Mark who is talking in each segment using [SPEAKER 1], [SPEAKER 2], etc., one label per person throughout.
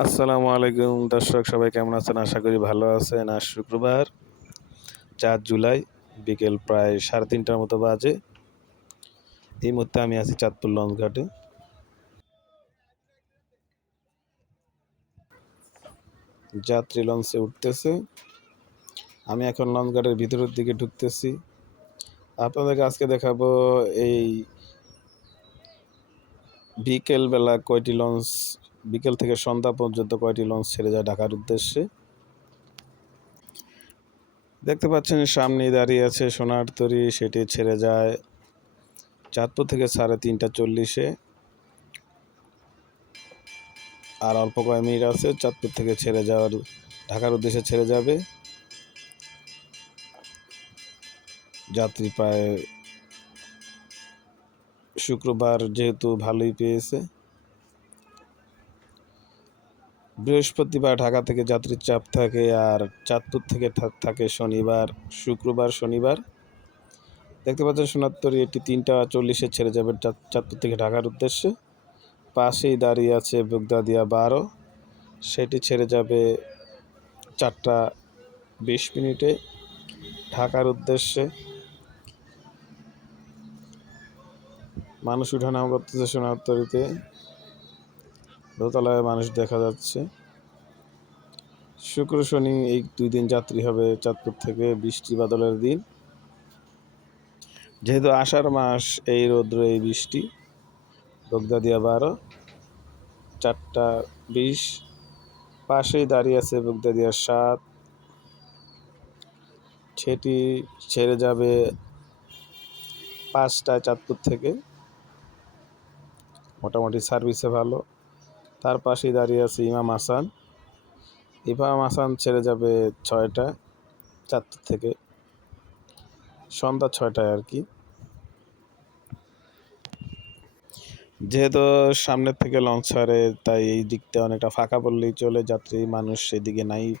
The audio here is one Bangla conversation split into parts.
[SPEAKER 1] আসসালামু আলাইকুম দর্শক, সবাই কেমন আছেন? আশা করি ভালো আছেন। আজ শুক্রবার, চার জুলাই, বিকেল প্রায় সাড়ে তিনটার মতো বাজে। এই মুহূর্তে আমি আছি চাঁদপুর লঞ্চ ঘাটে। যাত্রী লঞ্চে উঠতেছে। আমি এখন লঞ্চ ঘাটের ভিতরের দিকে ঢুকতেছি। আপনাদেরকে আজকে দেখাবো এই বিকেল বেলা কয়টি লঞ্চ বিকেল থেকে সন্ধ্যা পর্যন্ত কয়টি লঞ্চ ছেড়ে যায় ঢাকার উদ্দেশ্যে? দেখতে পাচ্ছেন সামনে দাঁড়িয়ে আছে সোনার তরি, সেটি ছেড়ে যায় চাঁদপুর থেকে সাড়ে তিনটা চল্লিশে। আর অল্প কয়েক মিনিট আছে, চাঁদপুর থেকে ছেড়ে যাওয়ার, ঢাকার উদ্দেশ্যে ছেড়ে যাবে। যাত্রী প্রায় শুক্রবার যেহেতু ভালোই পেয়েছে। বৃহস্পতিবার ঢাকা থেকে যাত্রীর চাপ থাকে আর চাঁদপুর থেকে থাকে শনিবার, শুক্রবার, শনিবার। দেখতে পাচ্ছেন সোনাত্তরি এটি তিনটা চল্লিশে ছেড়ে যাবে চাঁদপুর থেকে ঢাকার উদ্দেশ্যে। পাশেই দাঁড়িয়ে আছে বুগদাদিয়া বারো। সেটি ছেড়ে যাবে চারটা বিশ মিনিটে ঢাকার উদ্দেশ্যে। মানুষ উঠানামা করতেছে সোনারতরিতে দোতলায় মানুষ দেখা যাচ্ছে। শুক্র শনি এই দুই দিন যাত্রী হবে চাঁদপুর থেকে বৃষ্টি বাদলের দিন। যেহেতু আষাঢ় মাস, এই রৌদ্র, এই বৃষ্টি বগদাদিয়া বারো, চারটা বিশ, পাশেই দাঁড়িয়ে আছে বগদাদিয়া সাত। সেটি ছেড়ে যাবে পাঁচটায় চাঁদপুর থেকে। মোটামুটি সার্ভিসে ভালো। তার পাশেই দাঁড়িয়ে আছে ইমাম হাসান। ইমাম হাসান ছেড়ে যাবে ছয়টা, চারটে থেকে। সন্ধ্যা ছয়টায় আর কি। যেহেতু সামনের থেকে লঞ্চ ছাড়ে, তাই এই দিকটা অনেকটা ফাঁকা বললেই চলে। যাত্রী, মানুষ সেদিকে নাই।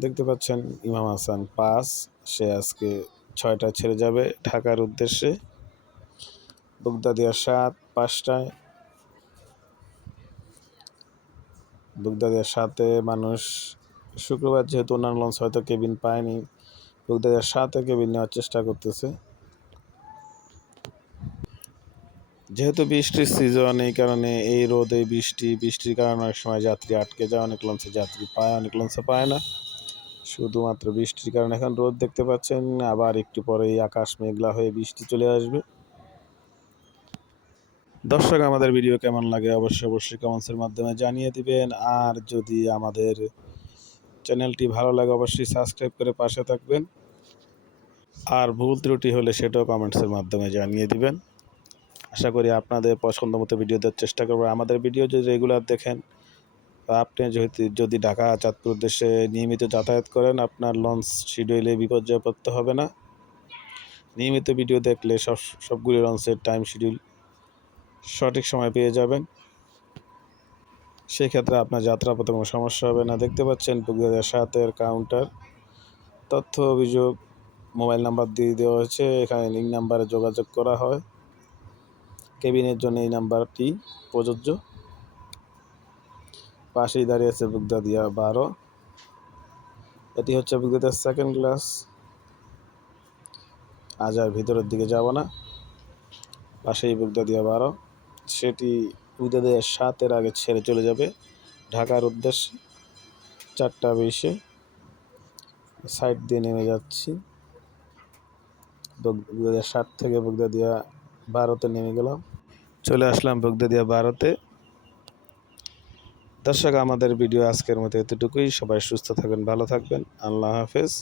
[SPEAKER 1] দেখতে পাচ্ছেন ইমাম হাসান পাস, সে আজকে ছয়টা ছেড়ে যাবে ঢাকার উদ্দেশ্যে। বুগদাদিয়া সাত, পাঁচটায়। বুগদাদিয়ার সাথে মানুষ, শুক্রবার যেহেতু অন্যান্য লঞ্চ হয়তো কেবিন পায়নি বুগদাদিয়ার সাথে কেবিন নেওয়ার চেষ্টা করতেছে। যেহেতু বৃষ্টির সিজন এই কারণে এই রোদে বৃষ্টি, বৃষ্টির কারণে অনেক সময় যাত্রী আটকে যায়, অনেক লঞ্চে যাত্রী পায়, অনেক লঞ্চে পায় না। শুধুমাত্র বৃষ্টির কারণে এখন রোদ দেখতে পাচ্ছেন, আবার একটু পরেই আকাশ মেঘলা হয়ে বৃষ্টি চলে আসবে। দর্শক, আমাদের ভিডিও কেমন লাগে অবশ্যই অবশ্যই কমেন্টসের মাধ্যমে জানিয়ে দিবেন। আর যদি আমাদের চ্যানেলটি ভালো লাগে, অবশ্যই সাবস্ক্রাইব করে পাশে থাকবেন। আর ভুল ত্রুটি হলে সেটাও কমেন্টসের মাধ্যমে জানিয়ে দিবেন। আশা করি আপনাদের পছন্দ মতো ভিডিও দেওয়ার চেষ্টা করব। আমাদের ভিডিও যদি রেগুলার দেখেন আপনি যেহেতু যদি ঢাকা, চাঁদপুর দেশে নিয়মিত যাতায়াত করেন, আপনার লঞ্চ শিডিউলে বিপর্যয় করতে হবে না। নিয়মিত ভিডিও দেখলে সব, সবগুলি লঞ্চের টাইম শিডিউল সঠিক সময় পেয়ে যাবেন। সেক্ষেত্রে আপনার যাত্রাপথে কোনো সমস্যা হবে না। দেখতে পাচ্ছেন বুকিং সাতের কাউন্টার তথ্য, অভিযোগ মোবাইল নাম্বার দিয়ে দেওয়া হয়েছে। এখানে লিঙ্ক নাম্বারে যোগাযোগ করা হয়। কেবিনের জন্য এই নাম্বারটি প্রযোজ্য। পাশেই দাঁড়িয়ে আছে বুগদাদিয়া বারো। এটি হচ্ছে বুগদাদিয়ার সেকেন্ড ক্লাস আজ আর ভিতরের দিকে যাব না। পাশেই বুগদাদিয়া বারো সেটি বুগদাদিয়া সাতের আগে ছেড়ে চলে যাবে। ঢাকার উদ্দেশ্যে চারটা বিশে সাইড দিয়ে নেমে যাচ্ছি। বুগদাদিয়া সাত থেকে বুগদাদিয়া বারোতে নেমে গেলাম। চলে আসলাম বগদাদিয়া বারোতে। দর্শক, আমাদের ভিডিও আজকের মতো এতটুকুই। সবাই সুস্থ থাকবেন, ভালো থাকবেন। আল্লাহ হাফেজ।